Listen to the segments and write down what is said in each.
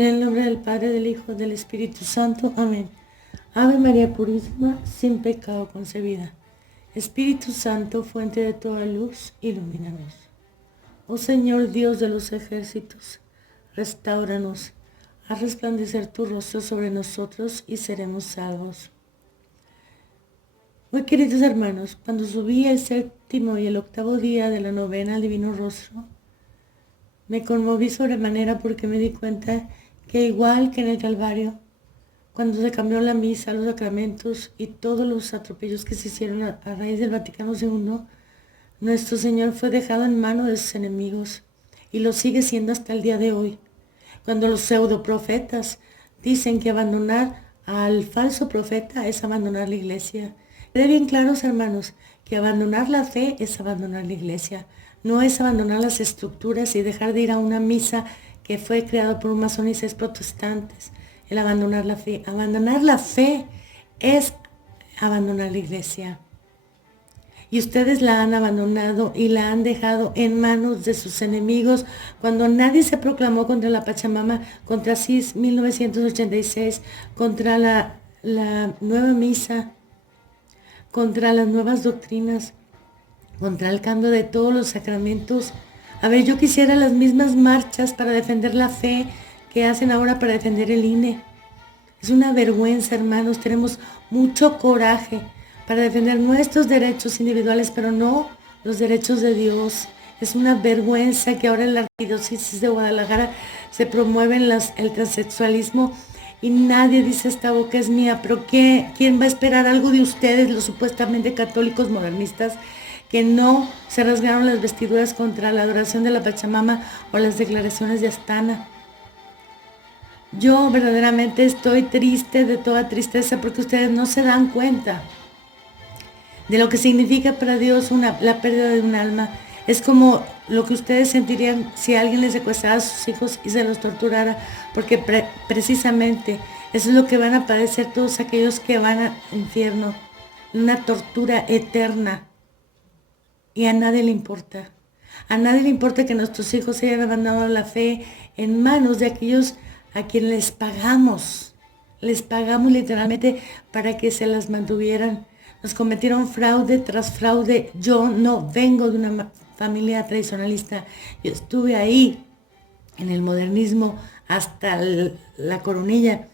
En el nombre del Padre, del Hijo, del Espíritu Santo. Amén. Ave María Purísima, sin pecado concebida. Espíritu Santo, fuente de toda luz, ilumínanos. Oh Señor Dios de los ejércitos, restáuranos, haz resplandecer tu rostro sobre nosotros y seremos salvos. Muy queridos hermanos, cuando subí el séptimo y el octavo día de la novena al Divino Rostro, me conmoví sobremanera porque me di cuenta que igual que en el Calvario, cuando se cambió la misa, los sacramentos y todos los atropellos que se hicieron a raíz del Vaticano II, nuestro Señor fue dejado en manos de sus enemigos y lo sigue siendo hasta el día de hoy. Cuando los pseudoprofetas dicen que abandonar al falso profeta es abandonar la iglesia. Quede bien claros, hermanos, que abandonar la fe es abandonar la iglesia. No es abandonar las estructuras y dejar de ir a una misa que fue creada por masones protestantes. El abandonar la fe. Abandonar la fe es abandonar la iglesia. Y ustedes la han abandonado y la han dejado en manos de sus enemigos cuando nadie se proclamó contra la Pachamama, contra CIS 1986, contra la nueva misa, contra las nuevas doctrinas, contra el cambio de todos los sacramentos. A ver, yo quisiera las mismas marchas para defender la fe que hacen ahora para defender el INE. Es una vergüenza, hermanos, tenemos mucho coraje para defender nuestros derechos individuales, pero no los derechos de Dios. Es una vergüenza que ahora en la Arquidiócesis de Guadalajara se promueve el transexualismo y nadie dice esta boca es mía, pero ¿quién va a esperar algo de ustedes, los supuestamente católicos modernistas, que no se rasgaron las vestiduras contra la adoración de la Pachamama o las declaraciones de Astana? Yo verdaderamente estoy triste de toda tristeza porque ustedes no se dan cuenta de lo que significa para Dios la pérdida de un alma. Es como lo que ustedes sentirían si alguien les secuestrara a sus hijos y se los torturara, porque precisamente eso es lo que van a padecer todos aquellos que van al infierno, una tortura eterna. Y a nadie le importa. A nadie le importa que nuestros hijos se hayan abandonado la fe en manos de aquellos a quienes les pagamos literalmente para que se las mantuvieran. Nos cometieron fraude tras fraude. Yo no vengo de una familia tradicionalista. Yo estuve ahí en el modernismo hasta la coronilla.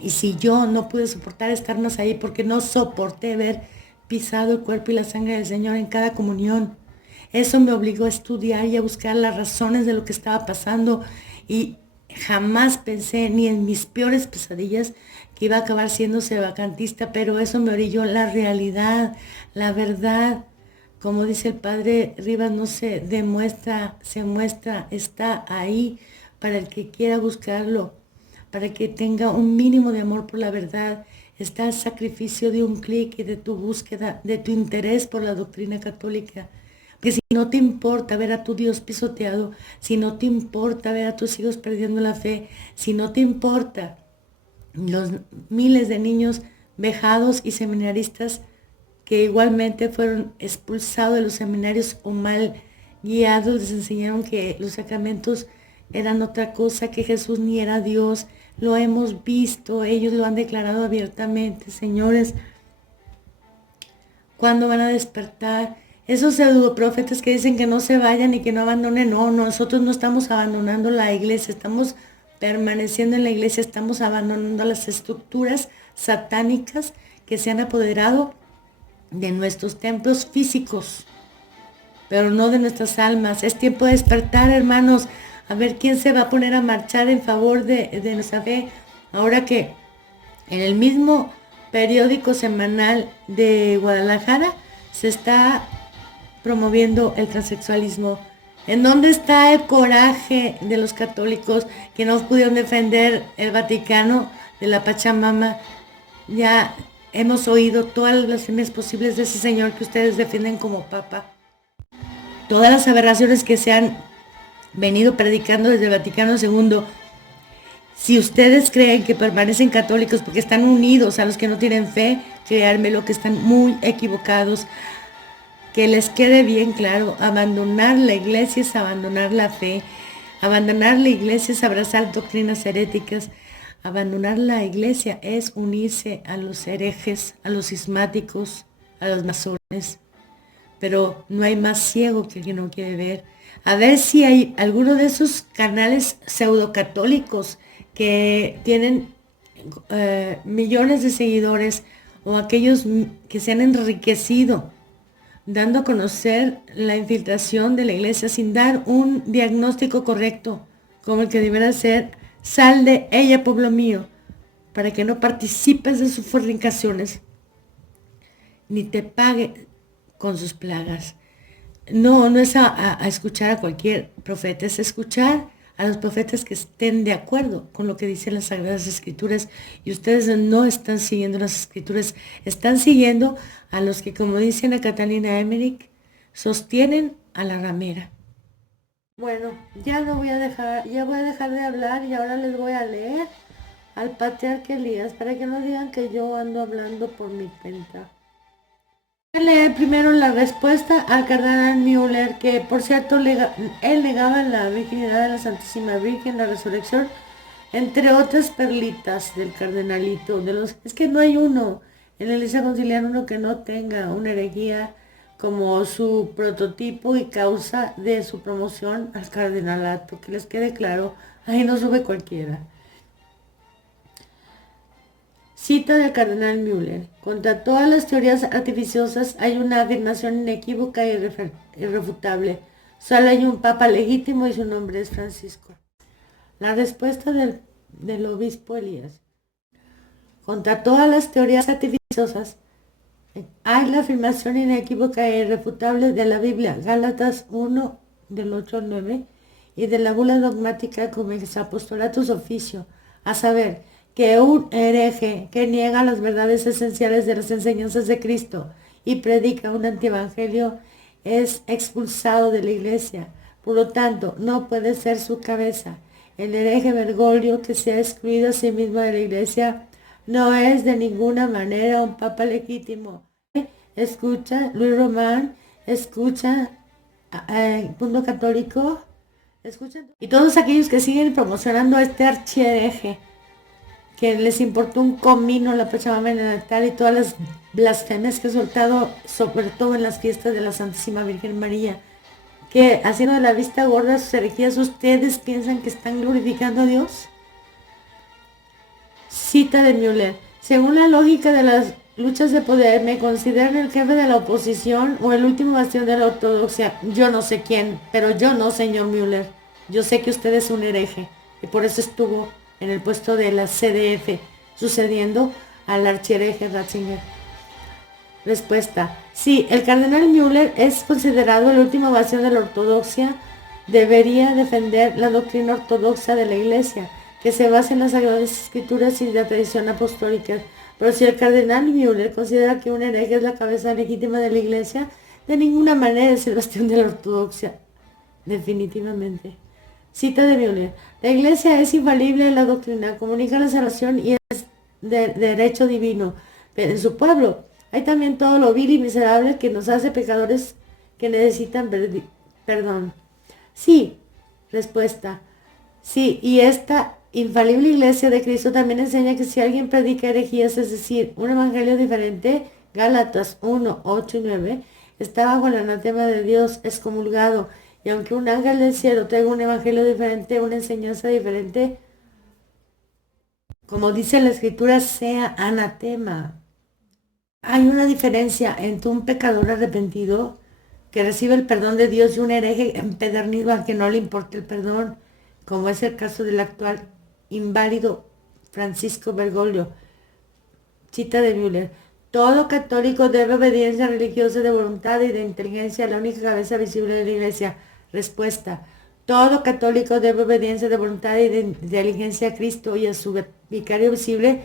Y si yo no pude soportar estar más ahí porque no soporté ver pisado el cuerpo y la sangre del Señor en cada comunión, eso me obligó a estudiar y a buscar las razones de lo que estaba pasando. Y jamás pensé, ni en mis peores pesadillas, que iba a acabar siendo vacantista, pero eso me orilló la realidad, la verdad. Como dice el padre Rivas, no se demuestra, se muestra, está ahí para el que quiera buscarlo, para que tenga un mínimo de amor por la verdad. Está el sacrificio de un clic y de tu búsqueda, de tu interés por la doctrina católica. Que si no te importa ver a tu Dios pisoteado, si no te importa ver a tus hijos perdiendo la fe, si no te importa los miles de niños vejados y seminaristas que igualmente fueron expulsados de los seminarios o mal guiados, les enseñaron que los sacramentos eran otra cosa, que Jesús ni era Dios. Lo hemos visto, ellos lo han declarado abiertamente. Señores, ¿cuándo van a despertar? Esos pseudoprofetas que dicen que no se vayan y que no abandonen, no, nosotros no estamos abandonando la iglesia, estamos permaneciendo en la iglesia, estamos abandonando las estructuras satánicas que se han apoderado de nuestros templos físicos, pero no de nuestras almas. Es tiempo de despertar, hermanos, a ver quién se va a poner a marchar en favor de nuestra fe, ahora que en el mismo periódico semanal de Guadalajara se está promoviendo el transexualismo. ¿En dónde está el coraje de los católicos que no pudieron defender el Vaticano de la Pachamama? Ya hemos oído todas las blasfemias posibles de ese señor que ustedes defienden como papa. Todas las aberraciones que se han venido predicando desde el Vaticano II. Si ustedes creen que permanecen católicos porque están unidos a los que no tienen fe, créanmelo que están muy equivocados. Que les quede bien claro, abandonar la iglesia es abandonar la fe. Abandonar la iglesia es abrazar doctrinas heréticas. Abandonar la iglesia es unirse a los herejes, a los cismáticos, a los masones. Pero no hay más ciego que el que no quiere ver. A ver si hay alguno de esos canales pseudocatólicos que tienen millones de seguidores, o aquellos que se han enriquecido dando a conocer la infiltración de la iglesia sin dar un diagnóstico correcto, como el que deberá ser: sal de ella, pueblo mío, para que no participes de sus fornicaciones, ni te pague con sus plagas. No es a escuchar a cualquier profeta, es escuchar a los profetas que estén de acuerdo con lo que dicen las Sagradas Escrituras. Y ustedes no están siguiendo las Escrituras, están siguiendo a los que, como dicen a Catalina Emmerich, sostienen a la ramera. Bueno, ya voy a dejar de hablar y ahora les voy a leer al patriarca Elías para que no digan que yo ando hablando por mi cuenta. Voy a leer primero la respuesta al cardenal Müller, que por cierto él negaba la virginidad de la Santísima Virgen, la resurrección, entre otras perlitas del cardenalito. Es que no hay uno en la Iglesia Conciliar, uno que no tenga una herejía como su prototipo y causa de su promoción al cardenalato. Que les quede claro, ahí no sube cualquiera. Cita del cardenal Müller: contra todas las teorías artificiosas hay una afirmación inequívoca e irrefutable. Solo hay un papa legítimo y su nombre es Francisco. La respuesta del obispo Elías: contra todas las teorías artificiosas hay la afirmación inequívoca e irrefutable de la Biblia, Gálatas 1, del 8 al 9, y de la bula dogmática como ex apostolatus officio, a saber, que un hereje que niega las verdades esenciales de las enseñanzas de Cristo y predica un antievangelio es expulsado de la iglesia. Por lo tanto, no puede ser su cabeza. El hereje Bergoglio, que se ha excluido a sí mismo de la iglesia, no es de ninguna manera un papa legítimo. Escucha, Luis Román, escucha, Punto Católico, escucha. Y todos aquellos que siguen promocionando a este archihereje, que les importó un comino la Pachamama natal y todas las blasfemias que he soltado, sobre todo en las fiestas de la Santísima Virgen María, que haciendo de la vista gorda sus herejías, ¿ustedes piensan que están glorificando a Dios? Cita de Müller: según la lógica de las luchas de poder, me consideran el jefe de la oposición o el último bastión de la ortodoxia. Yo no sé quién, pero yo no, señor Müller. Yo sé que usted es un hereje y por eso estuvo en el puesto de la CDF, sucediendo al archihereje Ratzinger. Respuesta: sí, el cardenal Müller es considerado el último bastión de la ortodoxia. Debería defender la doctrina ortodoxa de la iglesia, que se basa en las Sagradas Escrituras y la tradición apostólica. Pero si el cardenal Müller considera que un hereje es la cabeza legítima de la iglesia, de ninguna manera es el bastión de la ortodoxia. Definitivamente. Cita de Müller: la iglesia es infalible en la doctrina, comunica la salvación y es de derecho divino. Pero en su pueblo hay también todo lo vil y miserable que nos hace pecadores que necesitan perdón. Sí. Respuesta: sí, y esta infalible iglesia de Cristo también enseña que si alguien predica herejías, es decir, un evangelio diferente, Gálatas 1, 8 y 9, está bajo el anatema de Dios, excomulgado. Y aunque un ángel del cielo traiga un evangelio diferente, una enseñanza diferente, como dice la Escritura, sea anatema. Hay una diferencia entre un pecador arrepentido que recibe el perdón de Dios y un hereje empedernido al que no le importa el perdón, como es el caso del actual inválido Francisco Bergoglio. Cita de Müller: todo católico debe obediencia religiosa de voluntad y de inteligencia a la única cabeza visible de la iglesia. Respuesta: todo católico debe obediencia de voluntad y de inteligencia a Cristo y a su vicario visible,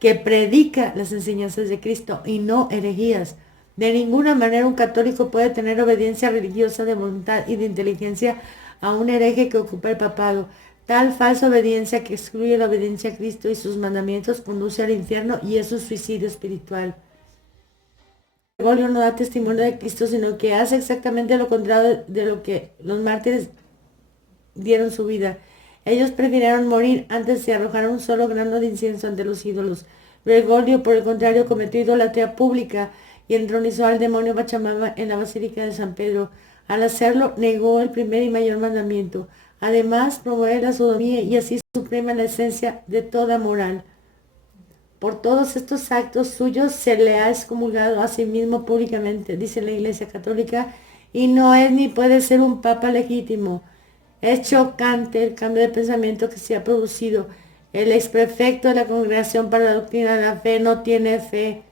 que predica las enseñanzas de Cristo y no herejías. De ninguna manera un católico puede tener obediencia religiosa de voluntad y de inteligencia a un hereje que ocupa el papado. Tal falsa obediencia, que excluye la obediencia a Cristo y sus mandamientos, conduce al infierno y es un suicidio espiritual. Bergoglio no da testimonio de Cristo, sino que hace exactamente lo contrario de lo que los mártires dieron su vida. Ellos prefirieron morir antes de arrojar un solo grano de incienso ante los ídolos. Bergoglio, por el contrario, cometió idolatría pública y entronizó al demonio Pachamama en la Basílica de San Pedro. Al hacerlo, negó el primer y mayor mandamiento. Además, promueve la sodomía y así suprema la esencia de toda moral. Por todos estos actos suyos se le ha excomulgado a sí mismo públicamente, dice la Iglesia Católica, y no es ni puede ser un papa legítimo. Es chocante el cambio de pensamiento que se ha producido. El exprefecto de la Congregación para la Doctrina de la Fe no tiene fe.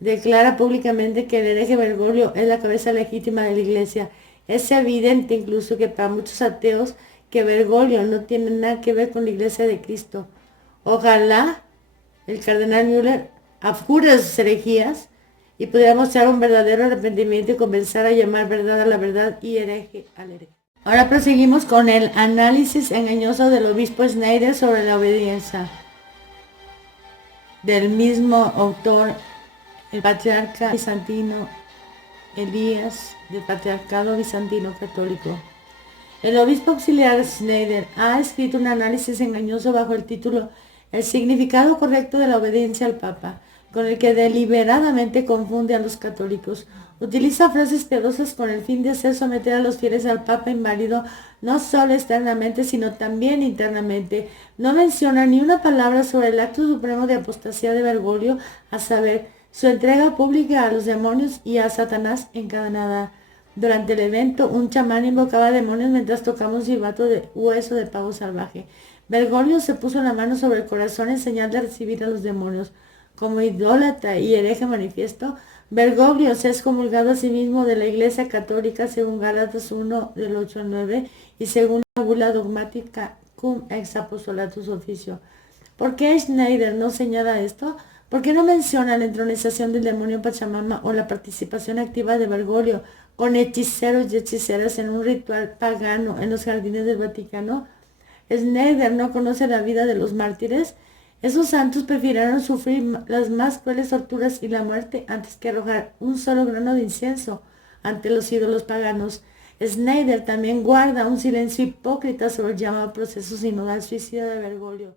Declara públicamente que el hereje Bergoglio es la cabeza legítima de la Iglesia. Es evidente incluso que para muchos ateos que Bergoglio no tiene nada que ver con la Iglesia de Cristo. Ojalá el cardenal Müller abjure sus herejías y pudiera mostrar un verdadero arrepentimiento y comenzar a llamar verdad a la verdad y hereje al hereje. Ahora proseguimos con el análisis engañoso del obispo Schneider sobre la obediencia. Del mismo autor, el patriarca bizantino Elías, del patriarcado bizantino católico. El obispo auxiliar Schneider ha escrito un análisis engañoso bajo el título El significado correcto de la obediencia al Papa, con el que deliberadamente confunde a los católicos. Utiliza frases piadosas con el fin de hacer someter a los fieles al Papa inválido, no solo externamente, sino también internamente. No menciona ni una palabra sobre el acto supremo de apostasía de Bergoglio, a saber, su entrega pública a los demonios y a Satanás encadenada. Durante el evento, un chamán invocaba demonios mientras tocaba un silbato de hueso de pavo salvaje. Bergoglio se puso la mano sobre el corazón en señal de recibir a los demonios. Como idólatra y hereje manifiesto, Bergoglio se ha excomulgado a sí mismo de la Iglesia Católica según Gálatas 1 del 8 al 9 y según la bula dogmática cum ex apostolatus officio. ¿Por qué Schneider no señala esto? ¿Por qué no menciona la entronización del demonio Pachamama o la participación activa de Bergoglio con hechiceros y hechiceras en un ritual pagano en los jardines del Vaticano? Schneider no conoce la vida de los mártires. Esos santos prefirieron sufrir las más crueles torturas y la muerte antes que arrojar un solo grano de incienso ante los ídolos paganos. Schneider también guarda un silencio hipócrita sobre el llamado proceso sinodal suicida de Bergoglio.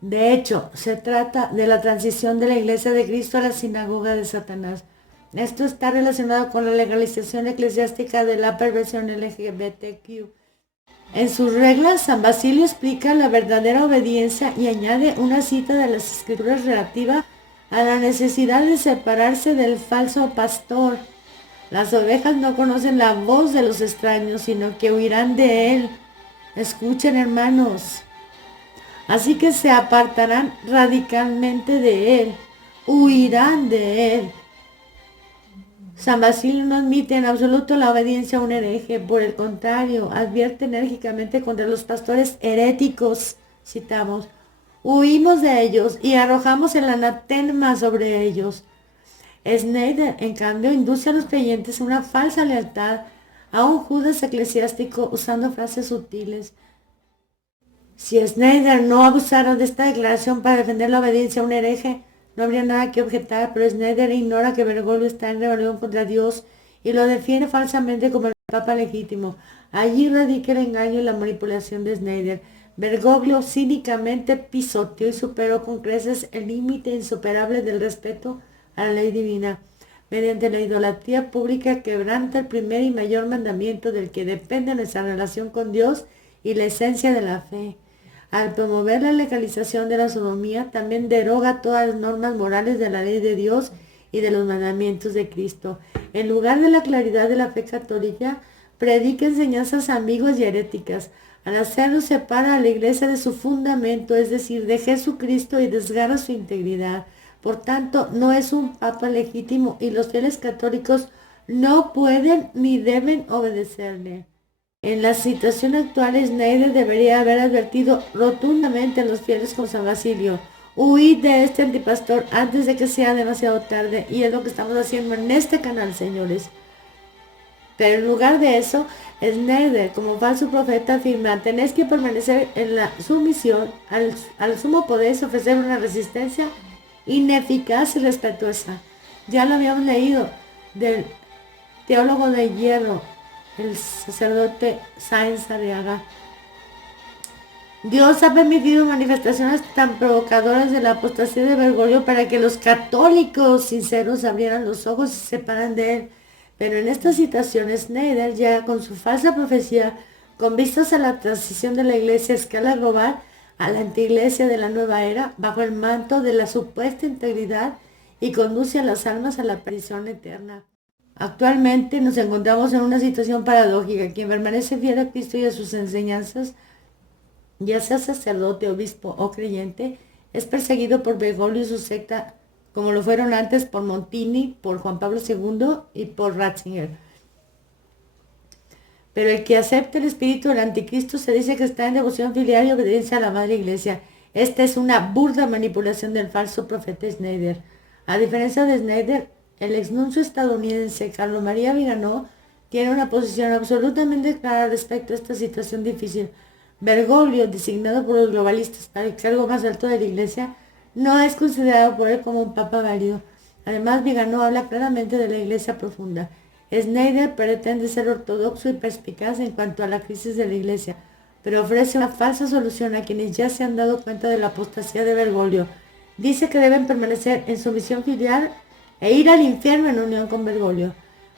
De hecho, se trata de la transición de la Iglesia de Cristo a la sinagoga de Satanás. Esto está relacionado con la legalización eclesiástica de la perversión LGBTQ. En sus reglas, San Basilio explica la verdadera obediencia y añade una cita de las Escrituras relativa a la necesidad de separarse del falso pastor. Las ovejas no conocen la voz de los extraños, sino que huirán de él. Escuchen, hermanos. Así que se apartarán radicalmente de él, huirán de él. San Basilio no admite en absoluto la obediencia a un hereje, por el contrario, advierte enérgicamente contra los pastores heréticos, citamos, huimos de ellos y arrojamos el anatema sobre ellos. Schneider, en cambio, induce a los creyentes a una falsa lealtad a un Judas eclesiástico usando frases sutiles. Si Schneider no abusara de esta declaración para defender la obediencia a un hereje, no habría nada que objetar, pero Schneider ignora que Bergoglio está en rebelión contra Dios y lo defiende falsamente como el Papa legítimo. Allí radica el engaño y la manipulación de Schneider. Bergoglio cínicamente pisoteó y superó con creces el límite insuperable del respeto a la ley divina. Mediante la idolatría pública quebranta el primer y mayor mandamiento del que depende nuestra relación con Dios y la esencia de la fe. Al promover la legalización de la sodomía, también deroga todas las normas morales de la ley de Dios y de los mandamientos de Cristo. En lugar de la claridad de la fe católica, predica enseñanzas ambiguas y heréticas. Al hacerlo, separa a la Iglesia de su fundamento, es decir, de Jesucristo, y desgarra su integridad. Por tanto, no es un papa legítimo y los fieles católicos no pueden ni deben obedecerle. En la situación actual, Schneider debería haber advertido rotundamente a los fieles con San Basilio: huid de este antipastor antes de que sea demasiado tarde, y es lo que estamos haciendo en este canal, señores. Pero en lugar de eso, Schneider, como falso profeta, afirma: tenéis que permanecer en la sumisión al sumo poder y ofrecer una resistencia ineficaz y respetuosa. Ya lo habíamos leído del teólogo de hierro, el sacerdote Sáenz Arriaga. Dios ha permitido manifestaciones tan provocadoras de la apostasía de Bergoglio para que los católicos sinceros abrieran los ojos y se separan de él. Pero en esta situación, Schneider, ya con su falsa profecía, con vistas a la transición de la iglesia a escala global a la antiiglesia de la nueva era, bajo el manto de la supuesta integridad, y conduce a las almas a la perdición eterna. Actualmente nos encontramos en una situación paradójica. Quien permanece fiel a Cristo y a sus enseñanzas, ya sea sacerdote, obispo o creyente, es perseguido por Bergoglio y su secta, como lo fueron antes por Montini, por Juan Pablo II y por Ratzinger. Pero el que acepte el espíritu del anticristo se dice que está en devoción filial y obediencia a la Madre Iglesia. Esta es una burda manipulación del falso profeta Schneider. A diferencia de Schneider, el exnuncio estadounidense Carlos María Viganó tiene una posición absolutamente clara respecto a esta situación difícil. Bergoglio, designado por los globalistas para el cargo más alto de la Iglesia, no es considerado por él como un papa válido. Además, Viganó habla claramente de la Iglesia profunda. Schneider pretende ser ortodoxo y perspicaz en cuanto a la crisis de la Iglesia, pero ofrece una falsa solución a quienes ya se han dado cuenta de la apostasía de Bergoglio. Dice que deben permanecer en su misión filial e ir al infierno en unión con Bergoglio.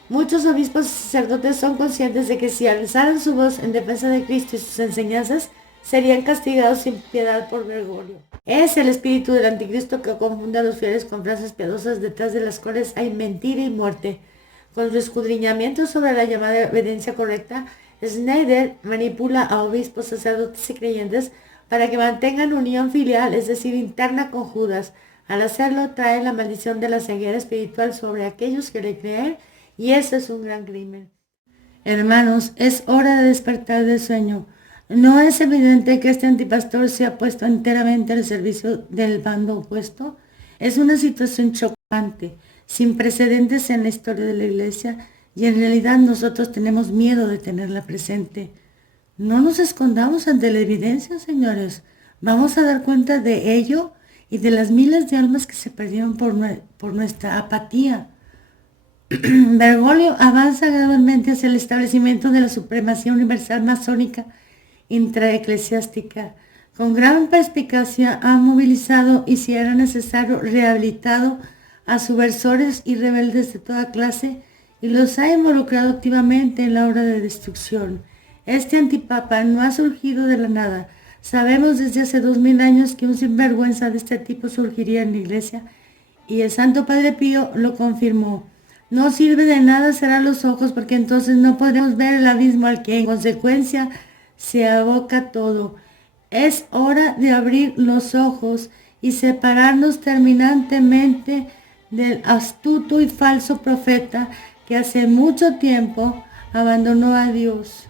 Muchos obispos y sacerdotes son conscientes de que si alzaran su voz en defensa de Cristo y sus enseñanzas, serían castigados sin piedad por Bergoglio. Es el espíritu del anticristo que confunde a los fieles con frases piadosas detrás de las cuales hay mentira y muerte. Con su escudriñamiento sobre la llamada obediencia correcta, Schneider manipula a obispos, sacerdotes y creyentes para que mantengan unión filial, es decir, interna con Judas. Al hacerlo, trae la maldición de la ceguera espiritual sobre aquellos que le creen, y eso es un gran crimen. Hermanos, es hora de despertar del sueño. ¿No es evidente que este antipastor se ha puesto enteramente al servicio del bando opuesto? Es una situación chocante, sin precedentes en la historia de la Iglesia, y en realidad nosotros tenemos miedo de tenerla presente. No nos escondamos ante la evidencia, señores. Vamos a dar cuenta de ello y de las miles de almas que se perdieron por nuestra apatía. Bergoglio avanza gradualmente hacia el establecimiento de la supremacía universal masónica intraeclesiástica. Con gran perspicacia ha movilizado y, si era necesario, rehabilitado a subversores y rebeldes de toda clase, y los ha involucrado activamente en la obra de destrucción. Este antipapa no ha surgido de la nada. Sabemos desde hace 2000 años que un sinvergüenza de este tipo surgiría en la Iglesia, y el Santo Padre Pío lo confirmó. No sirve de nada cerrar los ojos, porque entonces no podremos ver el abismo al que en consecuencia se aboca todo. Es hora de abrir los ojos y separarnos terminantemente del astuto y falso profeta que hace mucho tiempo abandonó a Dios.